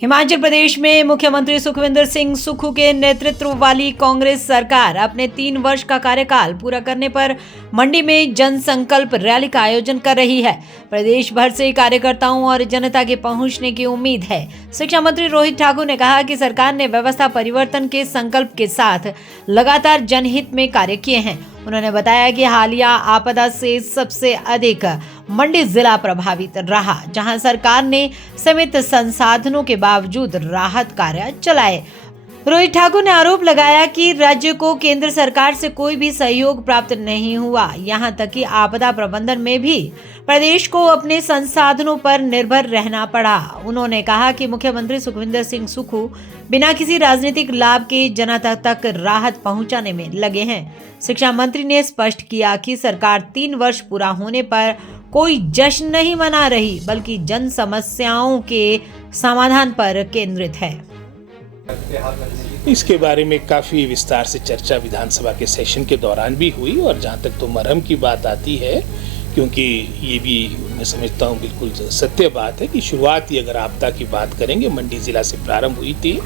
हिमाचल प्रदेश में मुख्यमंत्री सुखविंदर सिंह सुक्खू के नेतृत्व वाली कांग्रेस सरकार अपने 3 वर्ष का कार्यकाल पूरा करने पर मंडी में जन संकल्प रैली का आयोजन कर रही है। प्रदेश भर से कार्यकर्ताओं और जनता के पहुंचने की उम्मीद है। शिक्षा मंत्री रोहित ठाकुर ने कहा कि सरकार ने व्यवस्था परिवर्तन के संकल्प के साथ लगातार जनहित में कार्य किए हैं। उन्होंने बताया कि हालिया आपदा से सबसे अधिक मंडी जिला प्रभावित रहा, जहां सरकार ने सीमित संसाधनों के बावजूद राहत कार्य चलाए। रोहित ठाकुर ने आरोप लगाया कि राज्य को केंद्र सरकार से कोई भी सहयोग प्राप्त नहीं हुआ, यहां तक कि आपदा प्रबंधन में भी प्रदेश को अपने संसाधनों पर निर्भर रहना पड़ा। उन्होंने कहा कि मुख्यमंत्री सुखविंदर सिंह सुक्खू बिना किसी राजनीतिक लाभ के जनता तक राहत पहुंचाने में लगे हैं। शिक्षा मंत्री ने स्पष्ट किया कि सरकार 3 वर्ष पूरा होने पर कोई जश्न नहीं मना रही, बल्कि जन समस्याओं के समाधान पर केंद्रित है। इसके बारे में काफ़ी विस्तार से चर्चा विधानसभा के सेशन के दौरान भी हुई, और जहाँ तक तो मरहम की बात आती है, क्योंकि ये भी मैं समझता हूँ बिल्कुल सत्य बात है कि शुरुआत ही अगर आपदा की बात करेंगे मंडी ज़िला से प्रारंभ हुई थी,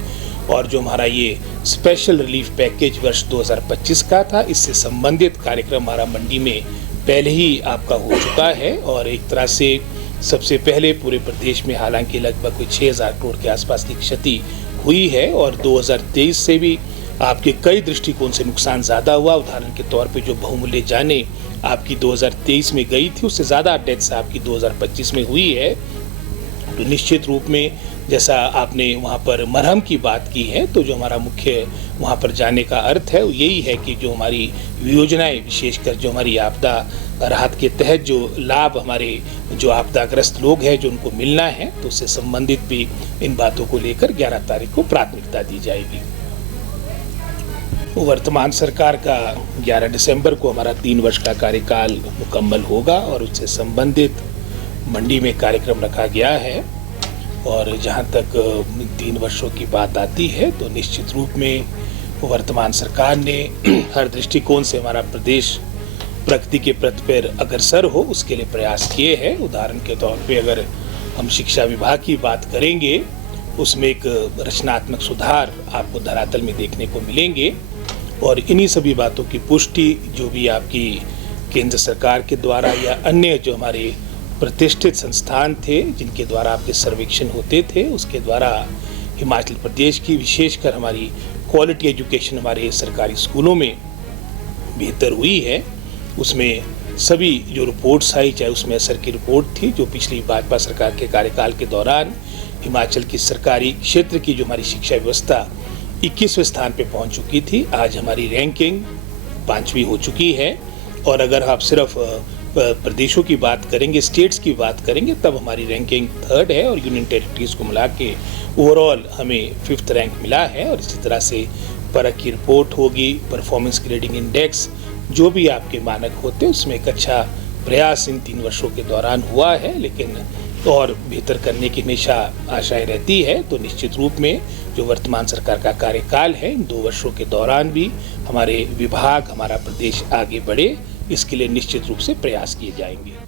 और जो हमारा ये स्पेशल रिलीफ पैकेज वर्ष 2025 का था, इससे संबंधित कार्यक्रम हमारा मंडी में पहले ही आपका हो चुका है। और एक तरह से सबसे पहले पूरे प्रदेश में हालांकि लगभग कोई 6000 करोड़ के आसपास की क्षति हुई है, और 2023 से भी आपके कई दृष्टिकोण से नुकसान ज़्यादा हुआ। उदाहरण के तौर पे जो बहुमूल्य जानें आपकी 2023 में गई थी, उससे ज़्यादा डेथ्स आपकी 2025 में हुई है। तो निश्चित रूप में जैसा आपने वहाँ पर मरहम की बात की है, तो जो हमारा मुख्य वहाँ पर जाने का अर्थ है वो यही है कि जो हमारी योजनाएं, विशेषकर जो हमारी आपदा राहत के तहत जो लाभ हमारे जो आपदाग्रस्त लोग हैं जो उनको मिलना है, तो उससे संबंधित भी इन बातों को लेकर 11 तारीख को प्राथमिकता दी जाएगी। वर्तमान सरकार का 11 दिसंबर को हमारा 3 वर्ष का कार्यकाल मुकम्मल होगा, और उससे संबंधित मंडी में कार्यक्रम रखा गया है। और जहाँ तक 3 वर्षों की बात आती है, तो निश्चित रूप में वर्तमान सरकार ने हर दृष्टिकोण से हमारा प्रदेश प्रगति के पथ पर अग्रसर हो उसके लिए प्रयास किए हैं। उदाहरण के तौर पे अगर हम शिक्षा विभाग की बात करेंगे, उसमें एक रचनात्मक सुधार आपको धरातल में देखने को मिलेंगे, और इन्हीं सभी बातों की पुष्टि जो भी आपकी केंद्र सरकार के द्वारा या अन्य जो हमारे प्रतिष्ठित संस्थान थे जिनके द्वारा आपके सर्वेक्षण होते थे, उसके द्वारा हिमाचल प्रदेश की विशेषकर हमारी क्वालिटी एजुकेशन हमारे सरकारी स्कूलों में बेहतर हुई है। उसमें सभी जो रिपोर्ट्स आई, चाहे उसमें असर की रिपोर्ट थी जो पिछली भाजपा सरकार के कार्यकाल के दौरान हिमाचल की सरकारी क्षेत्र की जो हमारी शिक्षा व्यवस्था 21वें स्थान पे पहुंच चुकी थी, आज हमारी रैंकिंग 5वीं हो चुकी है। और अगर आप सिर्फ प्रदेशों की बात करेंगे, स्टेट्स की बात करेंगे, तब हमारी रैंकिंग 3rd है, और यूनियन टेरिटरीज को मिला के ओवरऑल हमें 5th रैंक मिला है। और इसी तरह से परख की रिपोर्ट होगी, परफॉर्मेंस ग्रेडिंग इंडेक्स, जो भी आपके मानक होते हैं उसमें एक अच्छा प्रयास इन 3 वर्षों के दौरान हुआ है, लेकिन और बेहतर करने की हमेशा आशाएं रहती है। तो निश्चित रूप में जो वर्तमान सरकार का कार्यकाल है, इन 2 वर्षों के दौरान भी हमारे विभाग, हमारा प्रदेश आगे बढ़े, इसके लिए निश्चित रूप से प्रयास किए जाएंगे।